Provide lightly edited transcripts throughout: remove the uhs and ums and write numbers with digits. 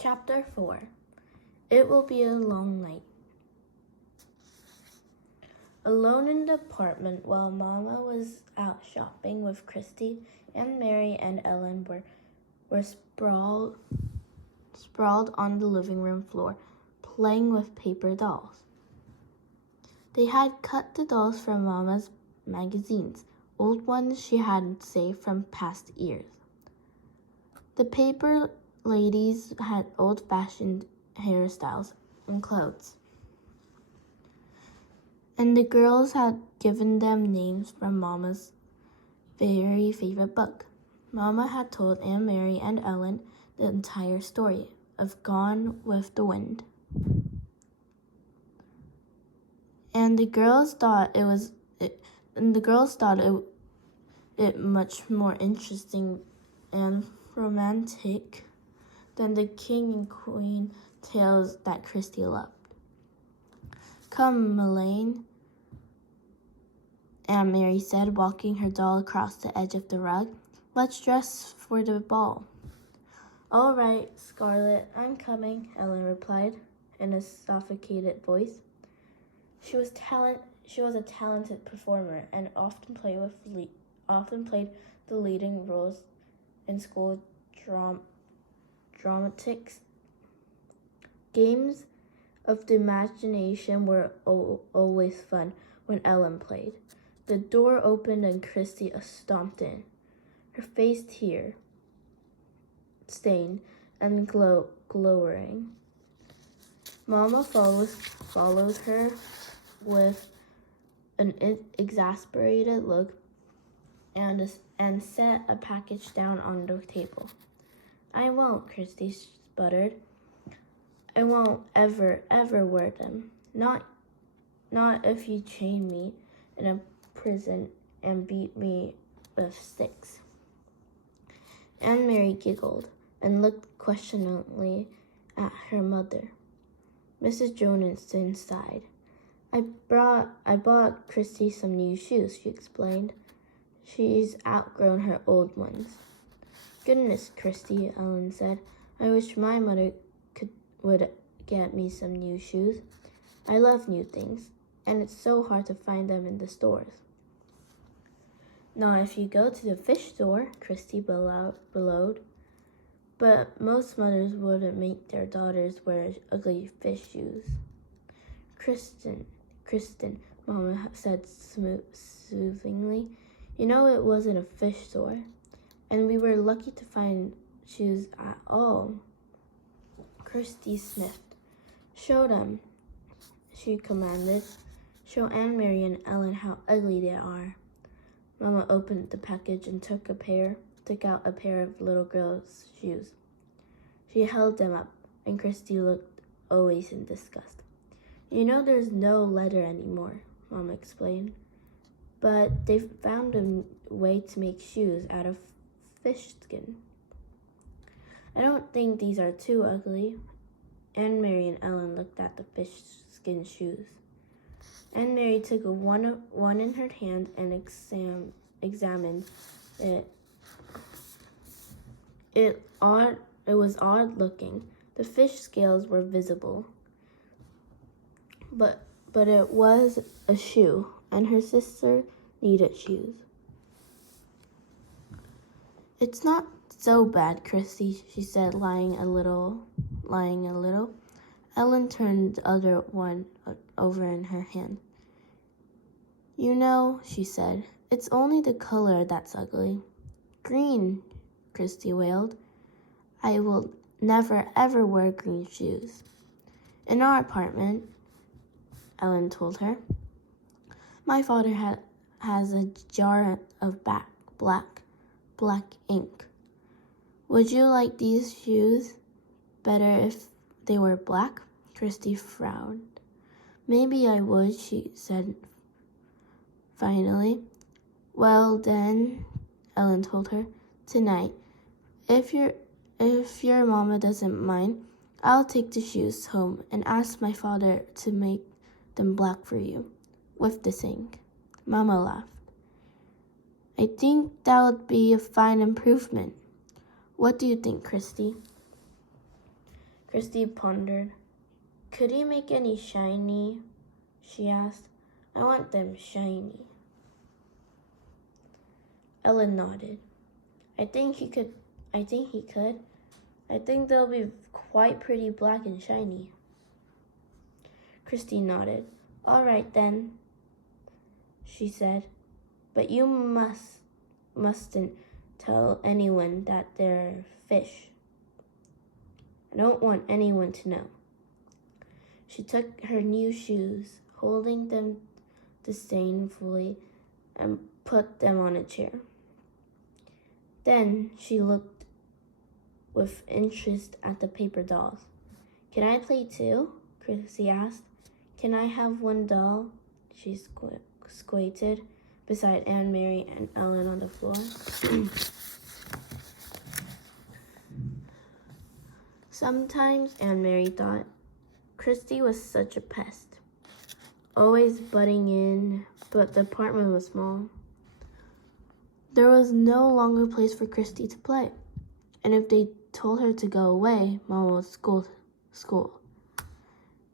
Chapter 4. It will be a long night. Alone in the apartment while Mama was out shopping with Christy, Aunt Mary and Ellen were sprawled on the living room floor, playing with paper dolls. They had cut the dolls from Mama's magazines, old ones she had saved from past years. The paper ladies had old-fashioned hairstyles and clothes, and the girls had given them names from Mama's very favorite book. Mama had told Aunt Mary and Ellen the entire story of Gone with the Wind. And the girls thought it much more interesting and romantic than the king and queen tales that Christy loved. "Come, Melaine," Aunt Mary said, walking her doll across the edge of the rug. "Let's dress for the ball." "All right, Scarlett, I'm coming," Ellen replied in a suffocated voice. She was a talented performer and often played the leading roles in school dramatics. Games of the imagination were always fun when Ellen played. The door opened and Christy stomped in, her face tear-stained and glowering. Mama followed her with an exasperated look and set a package down on the table. "I won't," Christy sputtered. "I won't ever wear them. Not if you chain me in a prison and beat me with sticks." Aunt Mary giggled and looked questioningly at her mother. Mrs. Jonas sighed. I bought Christy some new shoes," she explained. "She's outgrown her old ones." "Goodness, Christy," Ellen said. "I wish my mother would get me some new shoes. I love new things, and it's so hard to find them in the stores." "Not if you go to the fish store," Christy bellowed. "But most mothers wouldn't make their daughters wear ugly fish shoes." Kristen, Mama said soothingly. "You know it wasn't a fish store, and we were lucky to find shoes at all." Christy sniffed. "Show them," she commanded. "Show Aunt Mary and Ellen how ugly they are." Mama opened the package and took out a pair of little girl's shoes. She held them up, and Christy looked always in disgust. "You know there's no leather anymore," Mama explained. "But they found a way to make shoes out of fish skin." "I don't think these are too ugly." Aunt Mary and Ellen looked at the fish skin shoes. Aunt Mary took one in her hand and examined it. It was odd looking. The fish scales were visible. But it was a shoe, and her sister needed shoes. "It's not so bad, Christy," she said, lying a little. Ellen turned the other one over in her hand. "You know," she said, "it's only the color that's ugly." "Green," Christy wailed. "I will never ever wear green shoes." "In our apartment," Ellen told her, "my father has a jar of black ink. Would you like these shoes better if they were black?" Christy frowned. "Maybe I would," she said finally. "Well then," Ellen told her, "tonight, if your mama doesn't mind, I'll take the shoes home and ask my father to make them black for you, with this ink." Mama laughed. "I think that would be a fine improvement. What do you think, Christy?" Christy pondered. Could he make any shiny? She asked. I want them shiny. Ellen nodded. I think he could. I think they'll be quite pretty black and shiny. Christy nodded. All right then, she said. But you mustn't tell anyone that they're fish. I don't want anyone to know. She took her new shoes, holding them disdainfully, and put them on a chair. Then she looked with interest at the paper dolls. Can I play too? Chrissy asked. Can I have one doll? She squatted beside Anne Mary and Ellen on the floor. Sometimes, Anne Mary thought, Christy was such a pest, always butting in, but the apartment was small. There was no longer a place for Christy to play, and if they told her to go away, Mom would scold.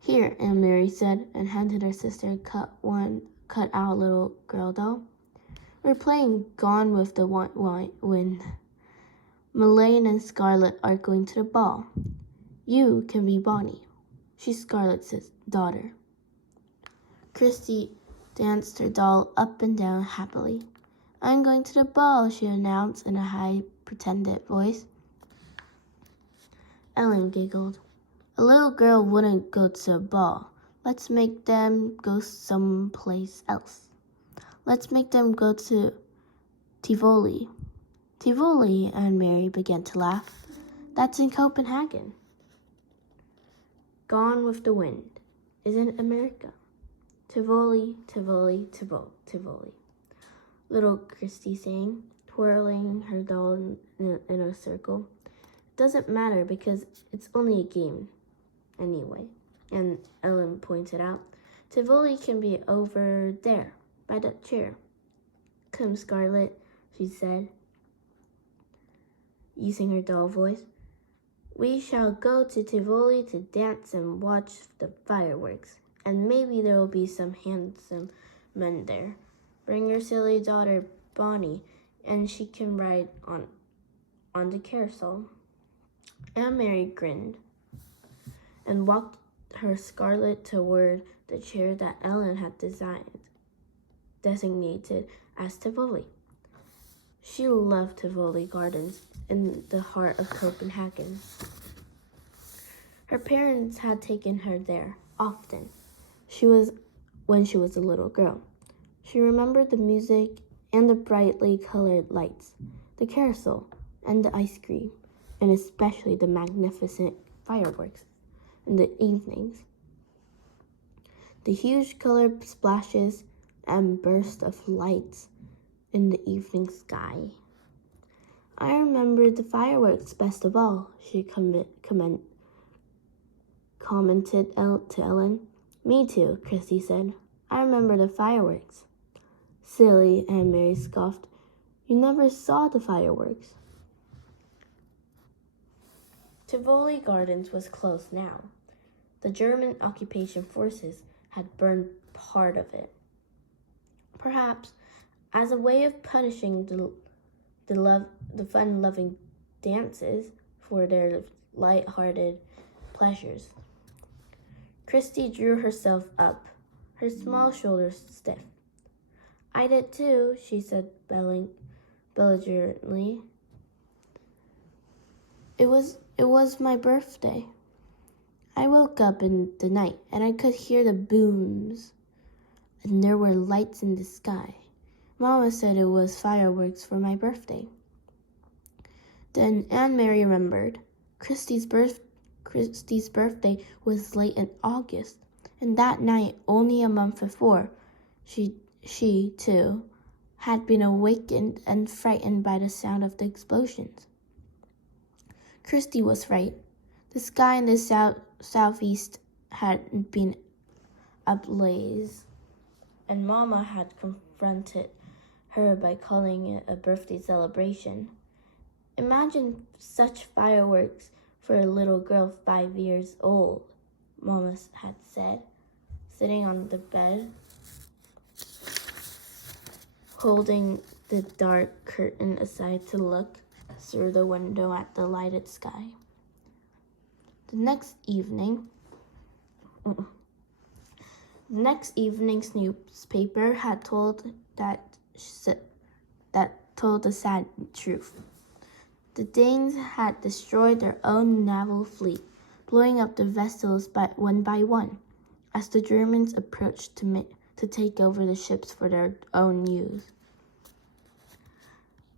Here, Anne Mary said, and handed her sister a cut out little girl doll. We're playing Gone with the Wind. Melaine and Scarlett are going to the ball. You can be Bonnie. She's Scarlett's daughter. Christy danced her doll up and down happily. I'm going to the ball, she announced in a high, pretended voice. Ellen giggled. A little girl wouldn't go to a ball. Let's make them go someplace else. Let's make them go to Tivoli. Tivoli, Anne Mary began to laugh. That's in Copenhagen. Gone with the Wind is in America. Tivoli, Tivoli, Tivoli. Little Christy sang, twirling her doll in a circle. It doesn't matter because it's only a game anyway. And Ellen pointed out, Tivoli can be over there, by that chair. Come, Scarlett, she said, using her doll voice. We shall go to Tivoli to dance and watch the fireworks, and maybe there will be some handsome men there. Bring your silly daughter, Bonnie, and she can ride on the carousel. Anne Mary grinned and walked her Scarlett toward the chair that Ellen had designated as Tivoli. She loved Tivoli Gardens in the heart of Copenhagen. Her parents had taken her there often. When she was a little girl. She remembered the music and the brightly colored lights, the carousel and the ice cream, and especially the magnificent fireworks in the evenings. The huge colored splashes and bursts of lights in the evening sky. I remember the fireworks best of all, she commented to Ellen. Me too, Christy said. I remember the fireworks. Silly, Anne Mary scoffed. You never saw the fireworks. Tivoli Gardens was closed now. The German occupation forces had burned part of it. Perhaps as a way of punishing the fun-loving dances for their light-hearted pleasures. Christy drew herself up, her small shoulders stiff. I did too, she said belligerently. It was my birthday. I woke up in the night and I could hear the booms, and there were lights in the sky. Mama said it was fireworks for my birthday. Then Anne Mary remembered. Christy's birthday was late in August, and that night, only a month before, she too, had been awakened and frightened by the sound of the explosions. Christy was right. The sky in the southeast had been ablaze, and Mama had confronted her by calling it a birthday celebration. Imagine such fireworks for a little girl 5 years old, Mama had said, sitting on the bed, holding the dark curtain aside to look through the window at the lighted sky. The next evening's newspaper had told told the sad truth. The Danes had destroyed their own naval fleet, blowing up the vessels one by one, as the Germans approached to take over the ships for their own use.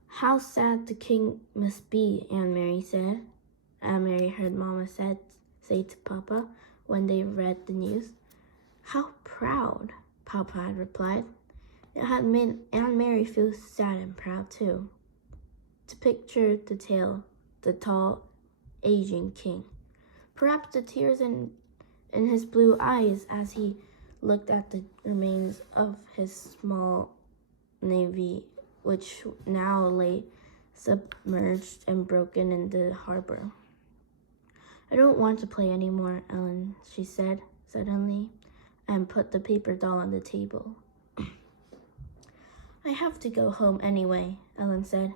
"How sad the king must be," Aunt Mary said. Aunt Mary heard Mama say to Papa when they read the news. "How proud," Papa had replied. It had made Aunt Mary feel sad and proud too. To picture the tall, aging king. Perhaps the tears in his blue eyes as he looked at the remains of his small navy, which now lay submerged and broken in the harbor. "I don't want to play anymore, Ellen," she said suddenly, and put the paper doll on the table. "I have to go home anyway," Ellen said.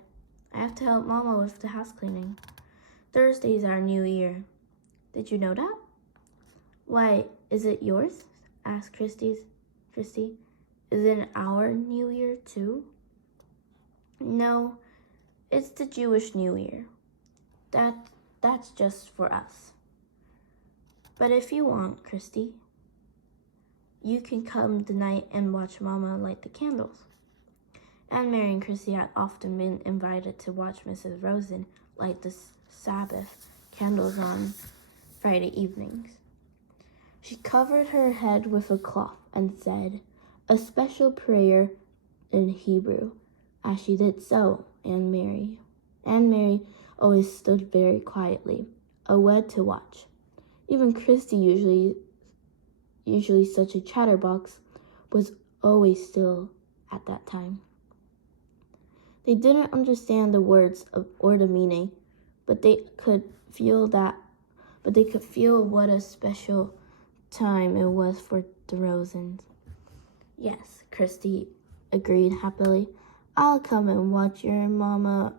"I have to help Mama with the house cleaning. Thursday's our new year. Did you know that?" "Why, is it yours?" asked Christy. "Is it our new year too?" "No, it's the Jewish New Year. That's just for us. But if you want, Christy, you can come tonight and watch Mama light the candles." Aunt Mary and Christy had often been invited to watch Mrs. Rosen light the Sabbath candles on Friday evenings. She covered her head with a cloth and said a special prayer in Hebrew. As she did so, Aunt Mary always stood very quietly, awed to watch. Even Christy, usually such a chatterbox, was always still at that time. They didn't understand the words or the meaning, but they could feel what a special time it was for the Rosens. "Yes," Christy agreed happily. "I'll come and watch your Mama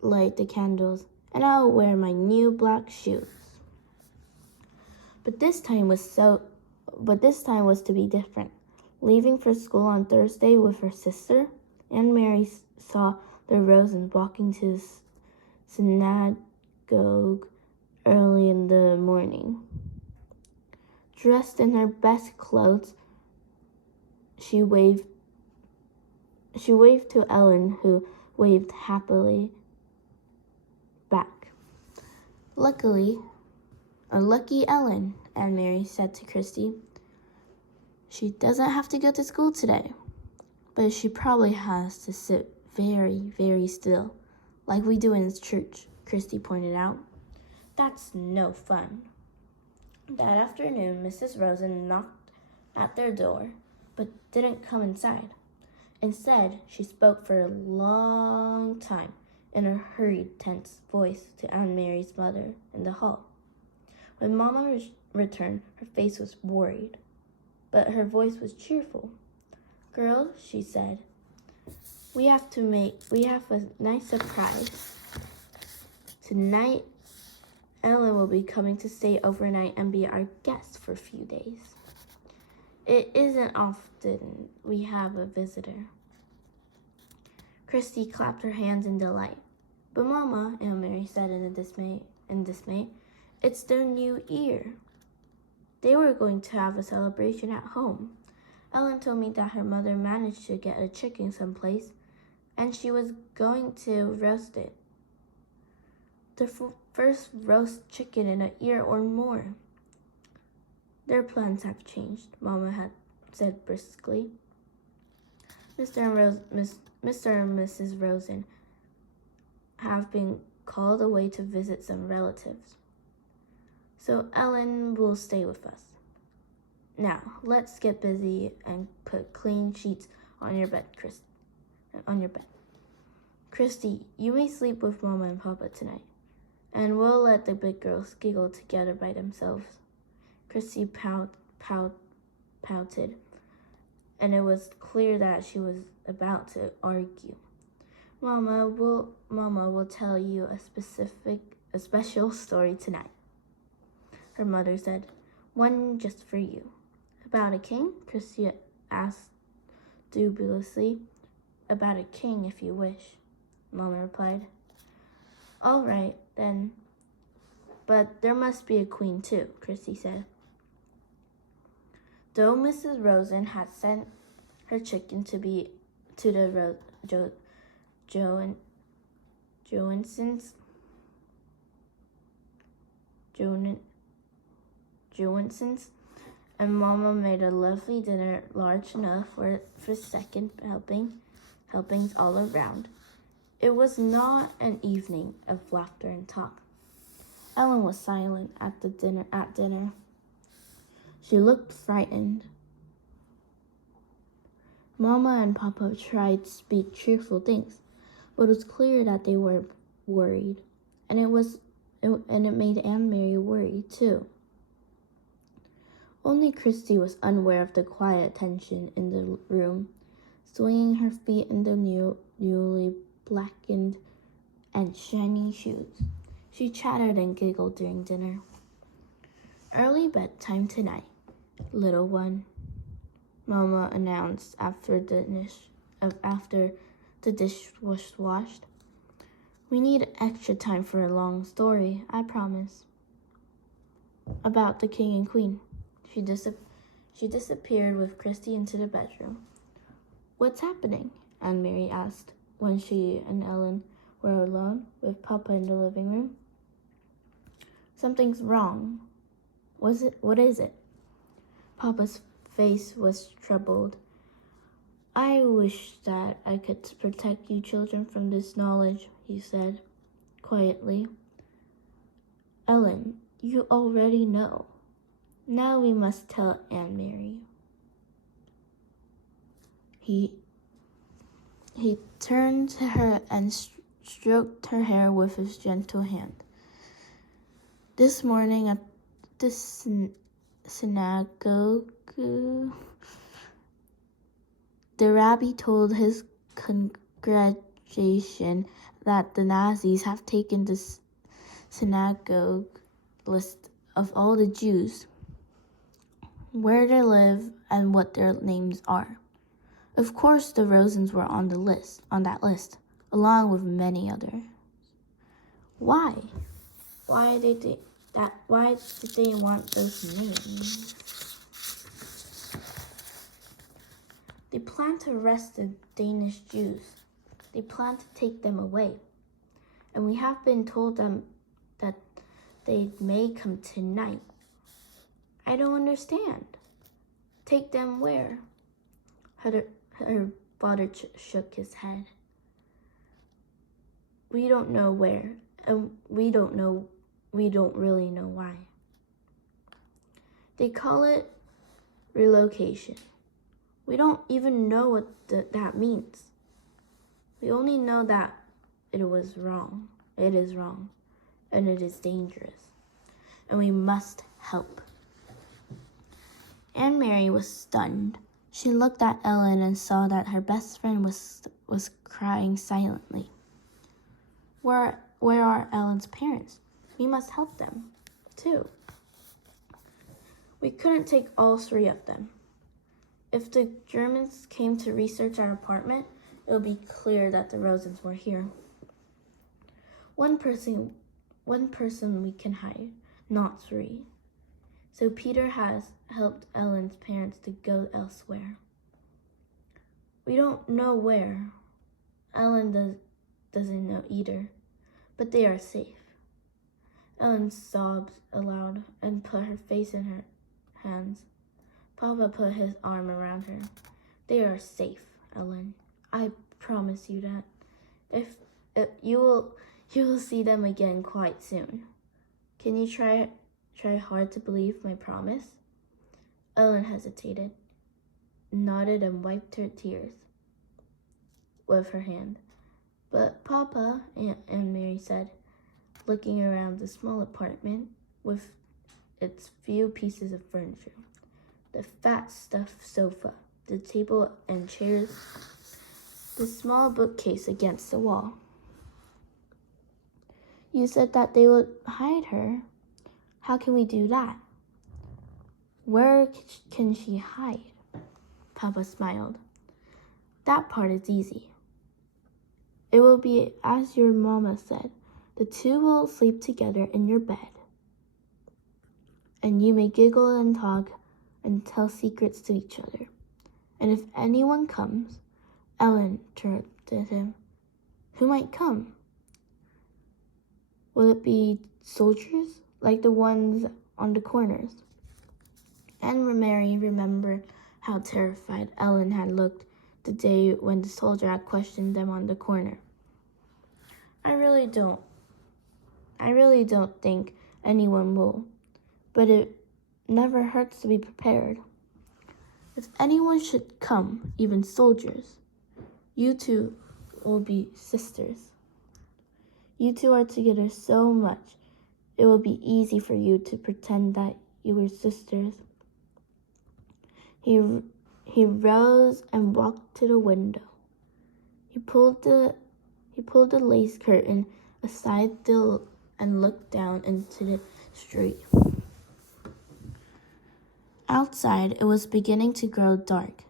light the candles, and I'll wear my new black shoes." But this time was to be different. Leaving for school on Thursday with her sister, Aunt Mary saw the Rosens walking to synagogue early in the morning. Dressed in her best clothes, she waved to Ellen, who waved happily back. "Lucky Ellen," Aunt Mary said to Christy. "She doesn't have to go to school today, but she probably has to sit very, very still, like we do in church," Christy pointed out. "That's no fun." That afternoon, Mrs. Rosen knocked at their door, but didn't come inside. Instead, she spoke for a long time in a hurried, tense voice to Aunt Mary's mother in the hall. When Mama returned, her face was worried, but her voice was cheerful. "Girls," she said, we have a nice surprise. Tonight, Ellen will be coming to stay overnight and be our guest for a few days. It isn't often we have a visitor." Christy clapped her hands in delight. "But Mama," Aunt Mary said in dismay, "it's their new year. They were going to have a celebration at home. Ellen told me that her mother managed to get a chicken someplace, and she was going to roast it. The first roast chicken in a year or more." "Their plans have changed," Mama had said briskly. Mr. and Mrs. Rosen have been called away to visit some relatives, so Ellen will stay with us. Now, let's get busy and put clean sheets on your bed, Christy, you may sleep with Mama and Papa tonight. and we'll let the big girls giggle together by themselves. Christy pouted, and it was clear that she was about to argue. Mama will tell you a special story tonight, her mother said. One just for you. About a king? Christy asked dubiously. About a king, if you wish, Mama replied. All right, then. But there must be a queen, too, Christy said. Though Mrs. Rosen had sent her chicken to the Johansons, and Mama made a lovely dinner large enough for second helpings all around. It was not an evening of laughter and talk. Ellen was silent at dinner. She looked frightened. Mama and Papa tried to speak cheerful things, but it was clear that they were worried, and it made Aunt Mary worry too. Only Christy was unaware of the quiet tension in the room, swinging her feet in the newly blackened and shiny shoes. She chattered and giggled during dinner. Early bedtime tonight, little one, Mama announced after the dish was washed. We need extra time for a long story, I promise. About the king and queen. She disappeared with Christy into the bedroom. What's happening? Aunt Mary asked when she and Ellen were alone with Papa in the living room. Something's wrong. What is it? Papa's face was troubled. I wish that I could protect you children from this knowledge, he said quietly. Ellen, you already know. Now we must tell Aunt Mary. He turned to her and stroked her hair with his gentle hand. This morning at the synagogue, the rabbi told his congregation that the Nazis have taken the synagogue list of all the Jews, where they live, and what their names are. Of course, the Rosens were on that list, along with many others. Why? Why did they want those names? They plan to arrest the Danish Jews. They plan to take them away. And we have been told them that they may come tonight. I don't understand. Take them where? Her father shook his head. We don't know where, and we don't really know why. They call it relocation. We don't even know what that means. We only know that it is wrong, and it is dangerous, and we must help. Aunt Mary was stunned. She looked at Ellen and saw that her best friend was crying silently. Where are Ellen's parents? We must help them, too. We couldn't take all three of them. If the Germans came to research our apartment, it would be clear that the Rosens were here. One person we can hide, not three. So Peter has helped Ellen's parents to go elsewhere. We don't know where. Ellen doesn't know either, but they are safe. Ellen sobbed aloud and put her face in her hands. Papa put his arm around her. They are safe, Ellen. I promise you that. If you will see them again quite soon. Can you try hard to believe my promise? Ellen hesitated, nodded, and wiped her tears with her hand. But Papa, Aunt Mary said, looking around the small apartment with its few pieces of furniture. The fat stuffed sofa, the table and chairs, the small bookcase against the wall. You said that they would hide her. How can we do that? Where can she hide? Papa smiled. That part is easy. It will be as your mama said. The two will sleep together in your bed. And you may giggle and talk and tell secrets to each other. And if anyone comes, Ellen turned to him. Who might come? Will it be soldiers like the ones on the corners? And Mary remembered how terrified Ellen had looked the day when the soldier had questioned them on the corner. I really don't think anyone will, but it never hurts to be prepared. If anyone should come, even soldiers, you two will be sisters. You two are together so much, it will be easy for you to pretend that you were sisters. He rose and walked to the window. He pulled the lace curtain aside and looked down into the street. Outside, it was beginning to grow dark.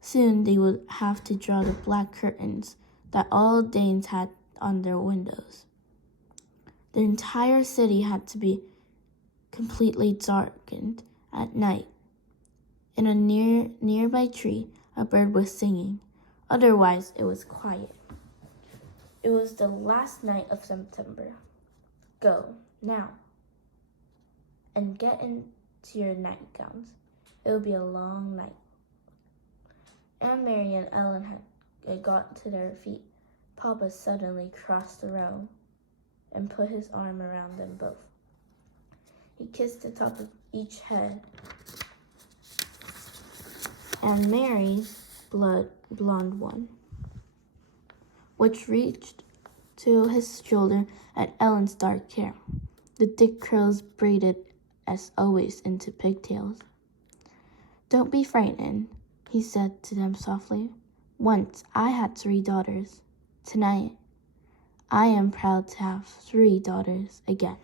Soon they would have to draw the black curtains that all Danes had on their windows. The entire city had to be completely darkened at night. In a nearby tree, a bird was singing. Otherwise, it was quiet. It was the last night of September. Go, now, and get into your nightgowns. It will be a long night. Aunt Mary and Ellen had got to their feet. Papa suddenly crossed the room and put his arm around them both. He kissed the top of each head. And Mary's blonde one, which reached to his shoulder, and Ellen's dark hair, the thick curls braided as always into pigtails. Don't be frightened, he said to them softly. Once I had 3 daughters. Tonight, I am proud to have 3 daughters again.